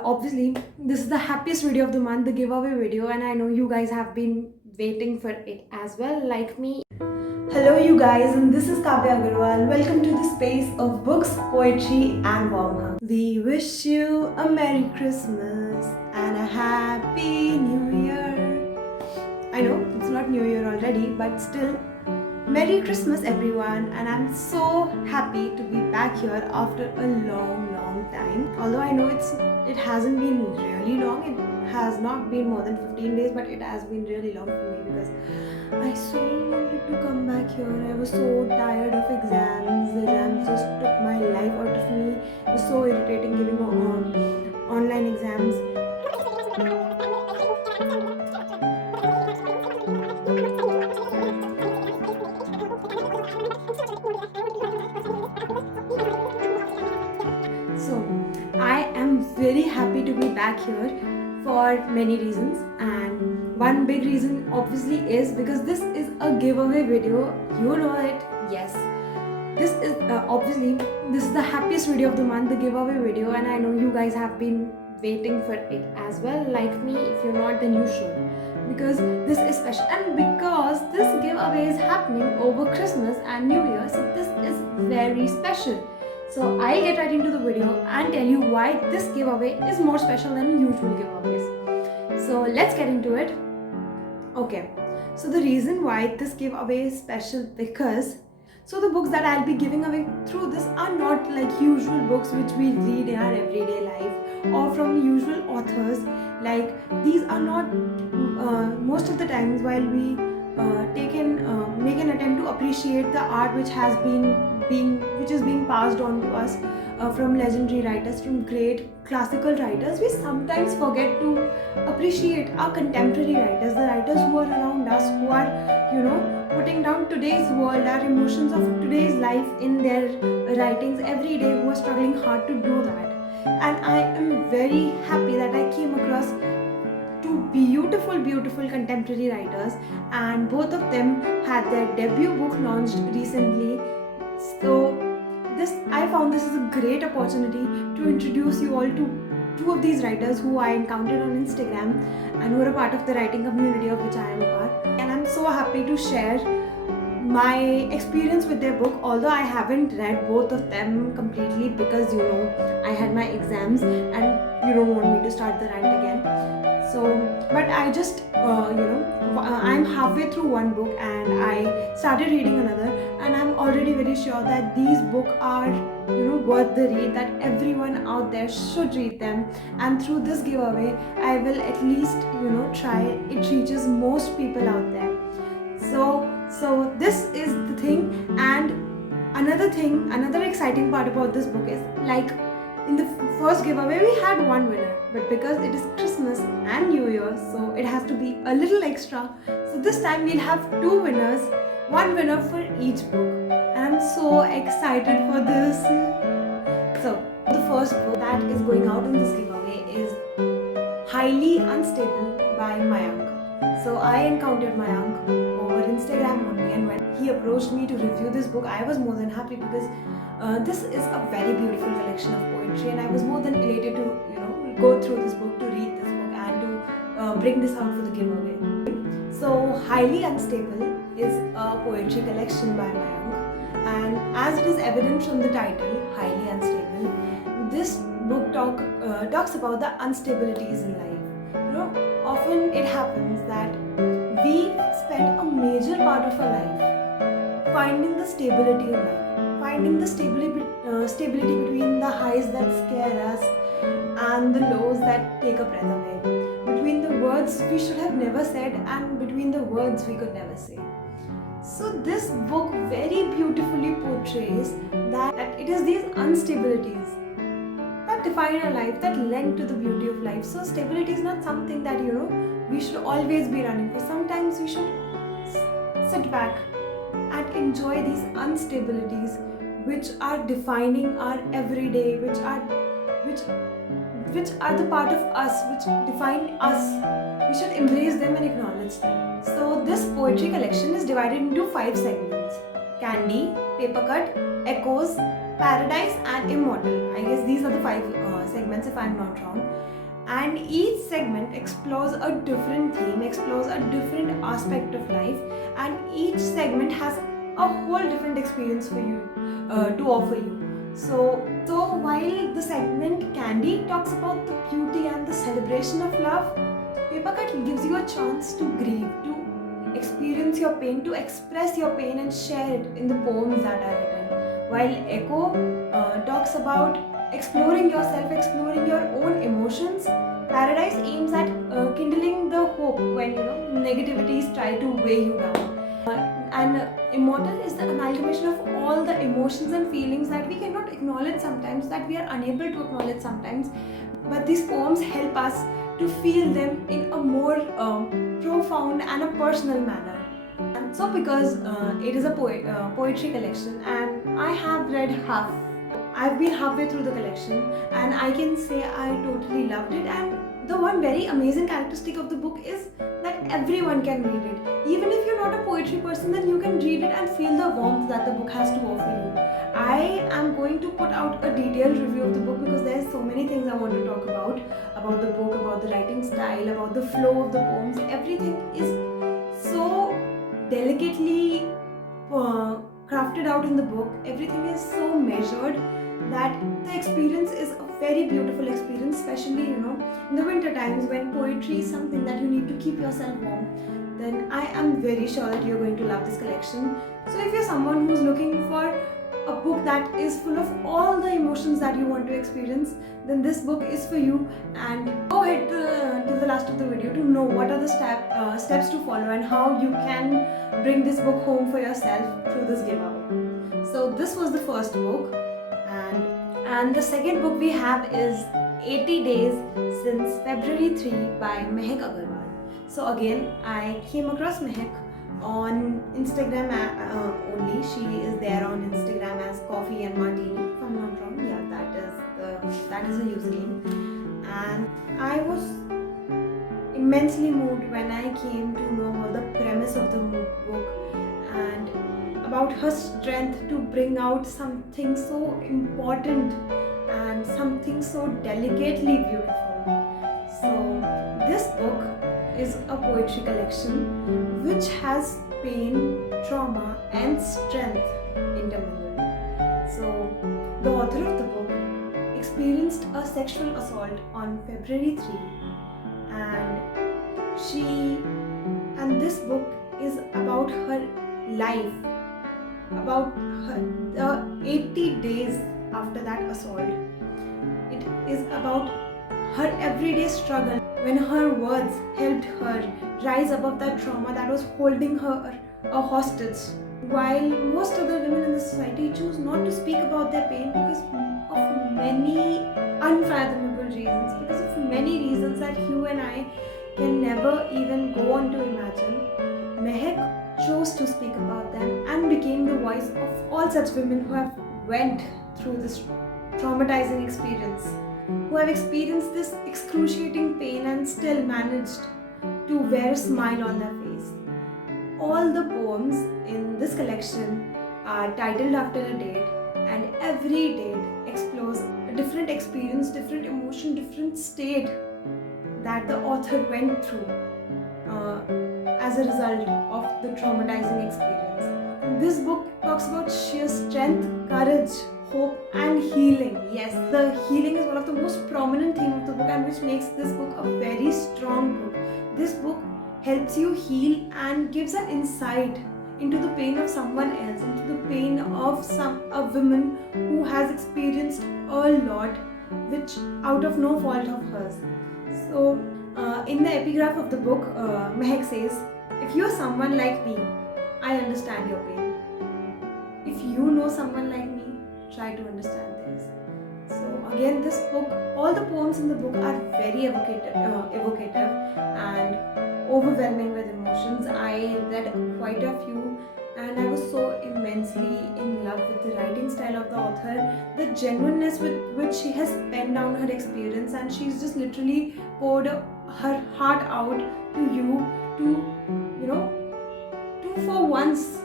Obviously, this is the happiest video of the month, the giveaway video, and I know you guys have been waiting for it as well, like me. Hello, you guys, and this is Kavya Agarwal. Welcome to the space of books, poetry, and warm hugs. We wish you a Merry Christmas and a Happy New Year. I know it's not New Year already, but still, Merry Christmas, everyone, and I'm so happy to be back here after a long time. Although I know it hasn't been really long, it has not been more than 15 days, but it has been really long for me because I so wanted to come back here. I was so tired of exams. The exams just took my life out of me. It was so irritating giving online exams. So, I am very happy to be back here for many reasons, and one big reason obviously is because this is a giveaway video. You know it, yes. This is obviously this is the happiest video of the month, the giveaway video, and I know you guys have been waiting for it as well, like me. If you're not, then you should, because this is special, and because this giveaway is happening over Christmas and New Year, so this is very special. So I'll get right into the video and tell you why this giveaway is more special than usual giveaways. So let's get into it. Okay, so the reason why this giveaway is special because the books that I'll be giving away through this are not like usual books which we read in our everyday life or from usual authors. Like these are not most of the times while we make an attempt to appreciate the art which is being passed on to us from legendary writers, from great classical writers, we sometimes forget to appreciate our contemporary writers, the writers who are around us, who are putting down today's world, our emotions of today's life in their writings every day, who are struggling hard to do that. And I am very happy that I came across two beautiful contemporary writers, and both of them had their debut book launched recently. So I found this is a great opportunity to introduce you all to two of these writers who I encountered on Instagram and who are a part of the writing community of which I am a part. And I'm so happy to share my experience with their book, although I haven't read both of them completely because I had my exams and you don't want me to start the rant again. So, but I just, I'm halfway through one book and I started reading another, and I'm already very sure that these books are, worth the read, that everyone out there should read them. And through this giveaway, I will at least, try it reaches most people out there. So this is the thing. And another exciting part about this book is, like, in the first giveaway we had one winner, but because it is Christmas and New Year, so it has to be a little extra. So this time we'll have two winners, one winner for each book, and I'm so excited for this. So the first book that is going out in this giveaway is Highly Unstable by Mayank. So I encountered Mayank over Instagram only, and when he approached me to review this book, I was more than happy because this is a very beautiful collection of poetry, and I was more than elated to go through this book, to read this book, and to bring this out for the giveaway. So Highly Unstable is a poetry collection by Mayank, and as it is evident from the title, Highly Unstable, this book talks about the instabilities in life. Often it happens that we spend a major part of our life finding the stability in life, finding the stability between the highs that scare us and the lows that take a breath away, between the words we should have never said and between the words we could never say. So this book very beautifully portrays that it is these instabilities that define our life, that lend to the beauty of life. So stability is not something that we should always be running for. Sometimes we should sit back and enjoy these instabilities which are defining our everyday, which are the part of us, which define us. We should embrace them and acknowledge them. So this poetry collection is divided into 5 segments: Candy, Paper Cut, Echoes, Paradise, and Immortal. I guess these are the 5 segments if I'm not wrong, and each segment explores a different theme, explores a different aspect of life, and each segment has a whole different experience for you to offer you. So while the segment Candy talks about the beauty and the celebration of love, Paper Cut gives you a chance to grieve, to experience your pain, to express your pain and share it in the poems that are written. While Echo talks about exploring yourself, exploring your own emotions, Paradise aims at kindling the hope when negativities try to weigh you down. And Immortal is the amalgamation of all the emotions and feelings that we cannot acknowledge sometimes, that we are unable to acknowledge sometimes. But these poems help us to feel them in a more profound and a personal manner. And so, because it is a poetry collection, and I have read half. I've been halfway through the collection, and I can say I totally loved it. And the one very amazing characteristic of the book is that everyone can read it. Even if you're not a poetry person, then you can read it and feel the warmth that the book has to offer you. I am going to put out a detailed review of the book because there's so many things I want to talk about the book, about the writing style, about the flow of the poems. Everything is so delicately crafted out in the book. Everything is so measured that the experience is a very beautiful experience, especially in the winter times when poetry is something that you need to keep yourself warm. Then I am very sure that you're going to love this collection. So if you're someone who's looking for a book that is full of all the emotions that you want to experience, then this book is for you. And go ahead till the last of the video to know what are the steps to follow and how you can bring this book home for yourself through this giveaway. So this was the first book, and the second book we have is 80 Days Since February 3 by Mehak Agarwal. So again, I came across Mehak on Instagram only. She is there on Instagram as Coffee and Martini, if I'm not wrong. Yeah, that is her username. And I was immensely moved when I came to know about the premise of the book and about her strength to bring out something so important and something so delicately beautiful. So this book is a poetry collection which has pain, trauma and strength intermingled. So the author of the book experienced a sexual assault on February 3, and this book is about her life, about the 80 days after that assault. It is about her everyday struggle when her words helped her rise above that trauma that was holding her a hostage. While most other women in the society choose not to speak about their pain because of many unfathomable reasons, because of many reasons that you and I can never even go on to imagine, Mehak chose to speak about them and became the voice of all such women who have went through this traumatizing experience, who have experienced this excruciating pain and still managed to wear a smile on their face. All the poems in this collection are titled after a date, and every date explores a different experience, different emotion, different state that the author went through as a result of the traumatizing experience. This book talks about sheer strength, courage, hope and healing. Yes, the healing is one of the most prominent themes of the book, and which makes this book a very strong book. This book helps you heal and gives an insight into the pain of someone else, into the pain of a woman who has experienced a lot, which out of no fault of hers. So in the epigraph of the book, Mehak says, "If you're someone like me, I understand your pain. If you know someone like me, try to understand theirs." So again, this book, all the poems in the book are very evocative and overwhelming with emotions. I read quite a few, and I was so immensely in love with the writing style of the author, the genuineness with which she has penned down her experience, and she's just literally poured her heart out to you to for once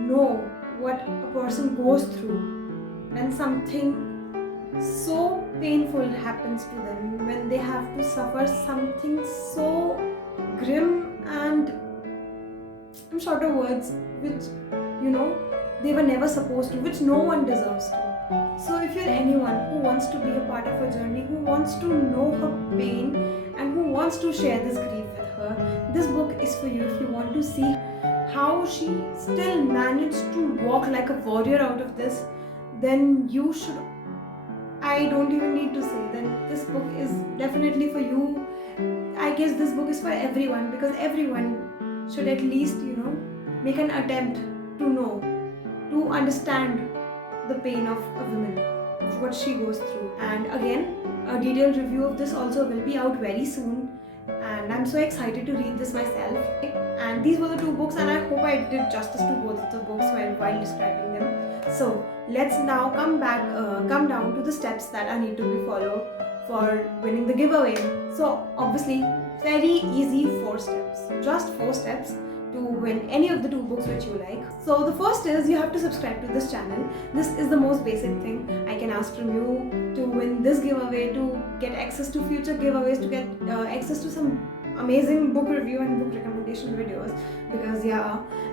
know what a person goes through when something so painful happens to them, when they have to suffer something so grim and, I'm short of words, which they were never supposed to, which no one deserves to. So if you're anyone who wants to be a part of her journey, who wants to know her pain and who wants to share this grief with her, this book is for you. If you want to see how she still managed to walk like a warrior out of this, then you should, I don't even need to say, then this book is definitely for you. I guess this book is for everyone, because everyone should at least make an attempt to know, to understand the pain of a woman, of what she goes through. And again, a detailed review of this also will be out very soon, and I'm so excited to read this myself. And these were the two books, and I hope I did justice to both of the books while describing them. So let's now come down to the steps that I need to be followed for winning the giveaway. So obviously, very easy 4 steps, just 4 steps to win any of the 2 books which you like. So the first is, you have to subscribe to this channel. This is the most basic thing I can ask from you to win this giveaway, to get access to future giveaways, to get access to some amazing book review and book recommendation videos, because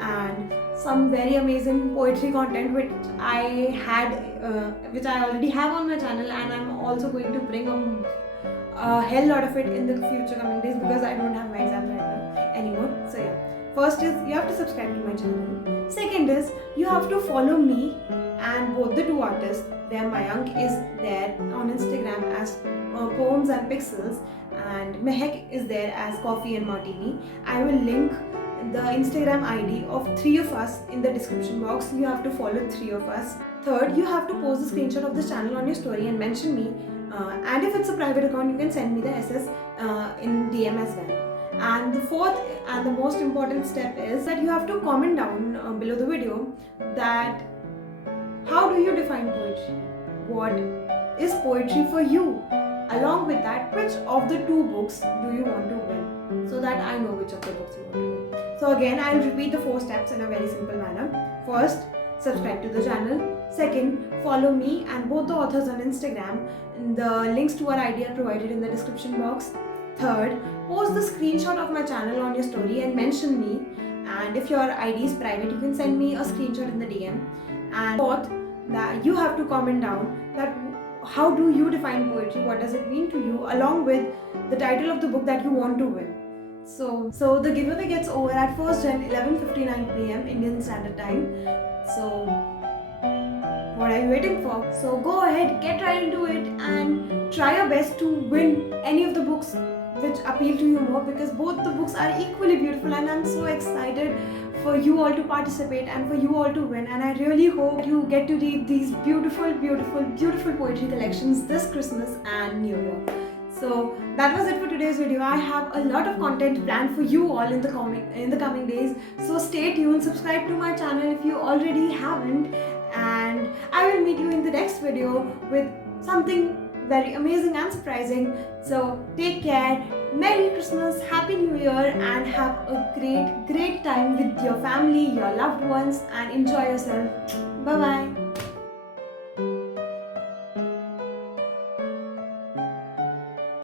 and some very amazing poetry content which I already have on my channel, and I'm also going to bring a hell lot of it in the future coming days, because I don't have my exams right now anymore. So yeah, first is you have to subscribe to my channel. Second is you have to follow me and both the 2 artists, where Mayank is there on Instagram as Poems and Pixels, and Mehek is there as Coffee and Martini. I will link the Instagram ID of 3 of us in the description box. You have to follow 3 of us. Third, you have to post a screenshot of this channel on your story and mention me. And if it's a private account, you can send me the SS in DM as well. And the fourth and the most important step is that you have to comment down below the video that how do you define poetry? What is poetry for you? Along with that, which of the 2 books do you want to win? So that I know which of the books you want to win. So again, I'll repeat the 4 steps in a very simple manner. First, subscribe to the channel. Second, follow me and both the authors on Instagram. The links to our ID are provided in the description box. Third, post the screenshot of my channel on your story and mention me. And if your ID is private, you can send me a screenshot in the DM. And fourth, that you have to comment down that how do you define poetry, what does it mean to you, along with the title of the book that you want to win. So the giveaway gets over at 1st Jan 11:59 PM Indian Standard Time. So what are you waiting for? So go ahead, get right into it and try your best to win any of the books which appeal to you more, because both the books are equally beautiful, and I'm so excited for you all to participate and for you all to win. And I really hope you get to read these beautiful poetry collections this Christmas and New Year. So that was it for today's video. I have a lot of content planned for you all in the coming days. So stay tuned, subscribe to my channel if you already haven't, and I will meet you in the next video with something very amazing and surprising. So take care, Merry Christmas, Happy New Year, and have a great time with your family, your loved ones, and enjoy yourself. Bye bye.